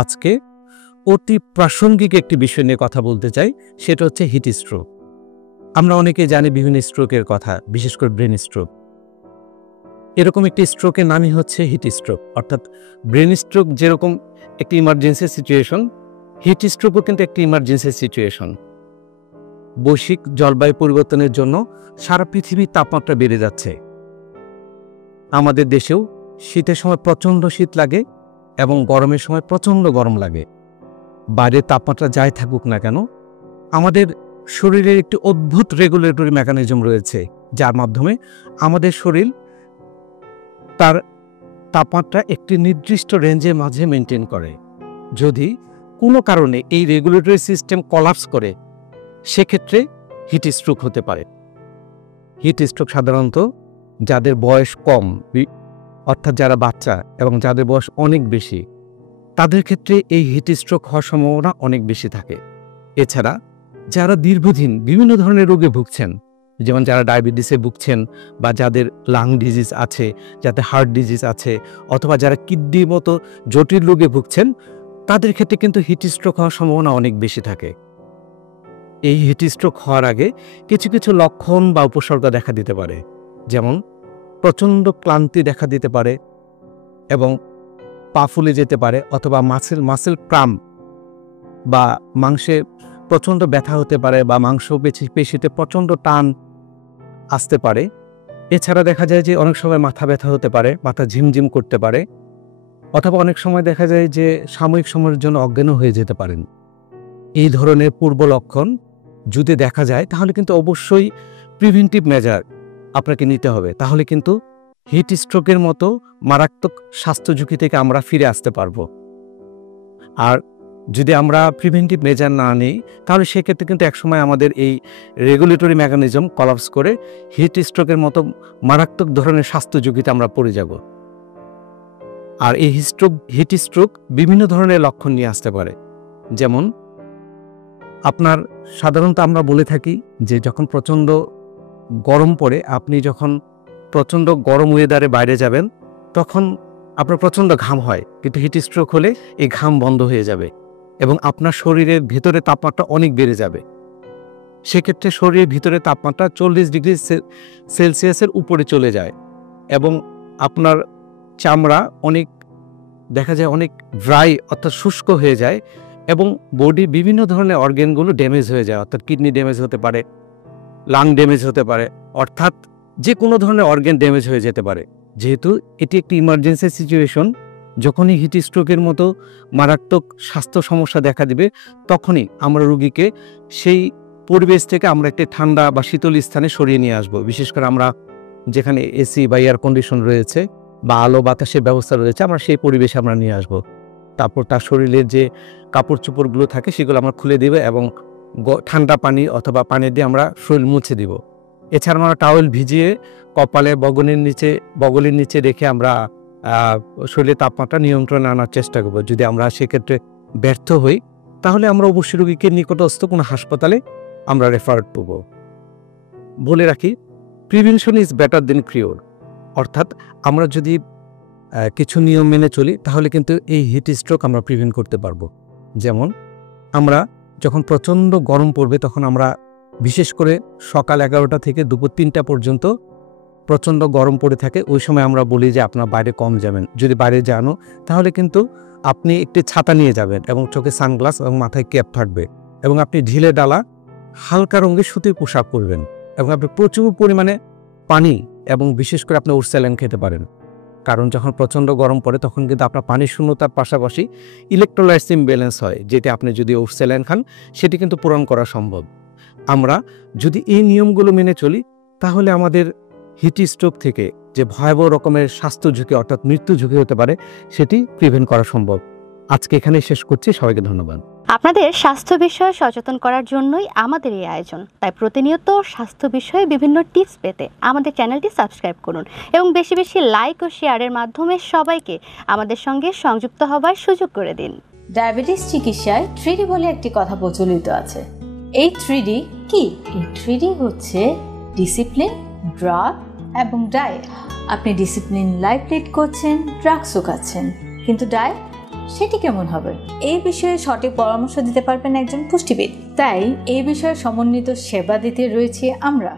আজকে অতি প্রাসঙ্গিক একটি বিষয় নিয়ে কথা বলতে চাই, সেটা হচ্ছে হিট স্ট্রোক। আমরা অনেকে জানি বিভিন্ন স্ট্রোকের কথা, বিশেষ করে ব্রেন স্ট্রোক। এরকম একটি স্ট্রোকের নামই হচ্ছে হিট স্ট্রোক। অর্থাৎ ব্রেন স্ট্রোক যেরকম একটি ইমার্জেন্সি সিচুয়েশন, হিট স্ট্রোকও কিন্তু একটি ইমার্জেন্সি সিচুয়েশন। বৈশ্বিক জলবায়ু পরিবর্তনের জন্য সারা পৃথিবীর তাপমাত্রা বেড়ে যাচ্ছে। আমাদের দেশেও শীতের সময় প্রচণ্ড শীত লাগে এবং গরমের সময় প্রচণ্ড গরম লাগে। বাইরের তাপমাত্রা যাই থাকুক না কেন, আমাদের শরীরের একটি অদ্ভুত রেগুলেটরি মেকানিজম রয়েছে, যার মাধ্যমে আমাদের শরীর তার তাপমাত্রা একটি নির্দিষ্ট রেঞ্জের মাঝে মেনটেন করে। যদি কোনো কারণে এই রেগুলেটরি সিস্টেম কলাপস করে, সেক্ষেত্রে হিট স্ট্রোক হতে পারে। হিট স্ট্রোক সাধারণত যাদের বয়স কম, অর্থাৎ যারা বাচ্চা এবং যাদের বয়স অনেক বেশি, তাদের ক্ষেত্রে এই হিট স্ট্রোক হওয়ার সম্ভাবনা অনেক বেশি থাকে। এছাড়া যারা দীর্ঘদিন বিভিন্ন ধরনের রোগে ভুগছেন, যেমন যারা ডায়াবেটিসে ভুগছেন বা যাদের লাং ডিজিজ আছে, যাদের হার্ট ডিজিজ আছে, অথবা যারা কিডনির মতো জটিল রোগে ভুগছেন, তাদের ক্ষেত্রে কিন্তু হিট স্ট্রোক হওয়ার সম্ভাবনা অনেক বেশি থাকে। এই হিট স্ট্রোক হওয়ার আগে কিছু কিছু লক্ষণ বা উপসর্গ দেখা দিতে পারে, যেমন প্রচণ্ড ক্লান্তি দেখা দিতে পারে এবং পা ফুলে যেতে পারে, অথবা মাসেল ক্রাম্প বা মাংসে প্রচণ্ড ব্যথা হতে পারে বা মাংস পেশিতে প্রচণ্ড টান আসতে পারে। এছাড়া দেখা যায় যে অনেক সময় মাথা ব্যথা হতে পারে, মাথা ঝিমঝিম করতে পারে, অথবা অনেক সময় দেখা যায় যে সাময়িক সময়ের জন্য অজ্ঞানও হয়ে যেতে পারেন। এই ধরনের পূর্ব লক্ষণ যদি দেখা যায়, তাহলে কিন্তু অবশ্যই প্রিভেন্টিভ মেজার আপনাকে নিতে হবে। তাহলে কিন্তু হিট স্ট্রোকের মতো মারাত্মক স্বাস্থ্য ঝুঁকি থেকে আমরা ফিরে আসতে পারবো। আর যদি আমরা প্রিভেন্টিভ মেজার না নিই, তাহলে সেক্ষেত্রে কিন্তু একসময় আমাদের এই রেগুলেটরি মেকানিজম কলাপস করে হিট স্ট্রোকের মতো মারাত্মক ধরনের স্বাস্থ্য ঝুঁকিতে আমরা পড়ে যাব। আর এই হিট স্ট্রোক বিভিন্ন ধরনের লক্ষণ নিয়ে আসতে পারে। যেমন আপনার সাধারণত আমরা বলে থাকি যে যখন প্রচণ্ড গরম পড়ে, আপনি যখন প্রচণ্ড গরম ওয়েদারে বাইরে যাবেন, তখন আপনার প্রচণ্ড ঘাম হয়, কিন্তু হিট স্ট্রোক হলে এই ঘাম বন্ধ হয়ে যাবে এবং আপনার শরীরের ভেতরে তাপমাত্রা অনেক বেড়ে যাবে। সেক্ষেত্রে শরীরের ভিতরে তাপমাত্রা 40 ডিগ্রি সেলসিয়াসের উপরে চলে যায় এবং আপনার চামড়া দেখা যায় অনেক ড্রাই, অর্থাৎ শুষ্ক হয়ে যায় এবং বডির বিভিন্ন ধরনের অর্গানগুলো ড্যামেজ হয়ে যায়। অর্থাৎ কিডনি ড্যামেজ হতে পারে, লাং ড্যামেজ হতে পারে, অর্থাৎ যে কোনো ধরনের অর্গান ড্যামেজ হয়ে যেতে পারে। যেহেতু এটি একটি ইমার্জেন্সি সিচুয়েশন, যখনই হিট স্ট্রোকের মতো মারাত্মক স্বাস্থ্য সমস্যা দেখা দিবে, তখনই আমরা রোগীকে সেই পরিবেশ থেকে আমরা একটি ঠান্ডা বা শীতল স্থানে সরিয়ে নিয়ে আসব। বিশেষ করে আমরা যেখানে এসি বা এয়ার কন্ডিশন রয়েছে বা আলো বাতাসের ব্যবস্থা রয়েছে, আমরা সেই পরিবেশে আমরা নিয়ে আসব। তারপর তার শরীরের যে কাপড় চোপড়গুলো থাকে সেগুলো আমরা খুলে দেব এবং ঠান্ডা পানি অথবা পানি দিয়ে আমরা শরীর মুছে দিব। এছাড়া আমরা টাওয়েল ভিজিয়ে কপালে বগলের নিচে রেখে আমরা শরীরের তাপমাত্রা নিয়ন্ত্রণে আনার চেষ্টা করব। যদি আমরা সেক্ষেত্রে ব্যর্থ হই, তাহলে আমরা অবশ্যই রোগীকে নিকটস্থ কোনো হাসপাতালে আমরা রেফার করব। বলে রাখি, prevention is better then cure. অর্থাৎ আমরা যদি কিছু নিয়ম মেনে চলি, তাহলে কিন্তু এই হিট স্ট্রোক আমরা প্রিভেন্ট করতে পারবো। যেমন আমরা যখন প্রচণ্ড গরম পড়বে, তখন আমরা বিশেষ করে সকাল 11টা থেকে দুপুর 3টা পর্যন্ত প্রচণ্ড গরম পড়ে থাকে। ওই সময় আমরা বলি যে আপনার বাইরে কম যাবেন। যদি বাইরে যানো, তাহলে কিন্তু আপনি একটি ছাতা নিয়ে যাবেন এবং চোখে সানগ্লাস এবং মাথায় ক্যাপ থাকবে এবং আপনি ঢিলে ডালা হালকা রঙের সুতির পোশাক পরবেন এবং আপনি প্রচুর পরিমাণে পানি এবং বিশেষ করে আপনি ওটস স্যালাইন খেতে পারেন। কারণ যখন প্রচণ্ড গরম পড়ে, তখন কিন্তু আপনার পানির শূন্যতার পাশাপাশি ইলেকট্রোলাইটস ইমব্যালেন্স হয়, যেটি আপনি যদি ওটস স্যালাইন খান সেটি কিন্তু পূরণ করা সম্ভব। আমরা যদি এই নিয়মগুলো মেনে চলি, তাহলে আমাদের হিট স্ট্রোক থেকে যে ভয়াবহ রকমের স্বাস্থ্য ঝুঁকি অর্থাৎ মৃত্যু ঝুঁকি হতে পারে, সেটি প্রিভেন্ট করা সম্ভব। আজকে এখানেই শেষ করছি। সবাইকে ধন্যবাদ। আপনাদের স্বাস্থ্য বিষয়ে সচেতন করার জন্যই আমাদের এই আয়োজন। তাই প্রতিনিয়ত স্বাস্থ্য বিষয়ে বিভিন্ন টিপস পেতে আমাদের চ্যানেলটি সাবস্ক্রাইব করুন এবং বেশি বেশি লাইক ও শেয়ারের মাধ্যমে সবাইকে আমাদের সঙ্গে সংযুক্ত হবার সুযোগ করে দিন। ডায়াবেটিস চিকিৎসায় 3D বলে একটি কথা প্রচলিত আছে। এই 3D কি? এই 3D হচ্ছে ডিসিপ্লিন, ড্রাগ এবং ডায়েট। আপনি ডিসিপ্লিন লাইফ লিড করছেন, ড্রাগসও খাচ্ছেন, কিন্তু ডায়েট সেটি কেমন হবে? এই বিষয়ে সঠিক পরামর্শ দিতে পারবেন একজন পুষ্টিবিদ। তাই এই বিষয়ে সমন্বিত সেবা দিতে রয়েছি আমরা।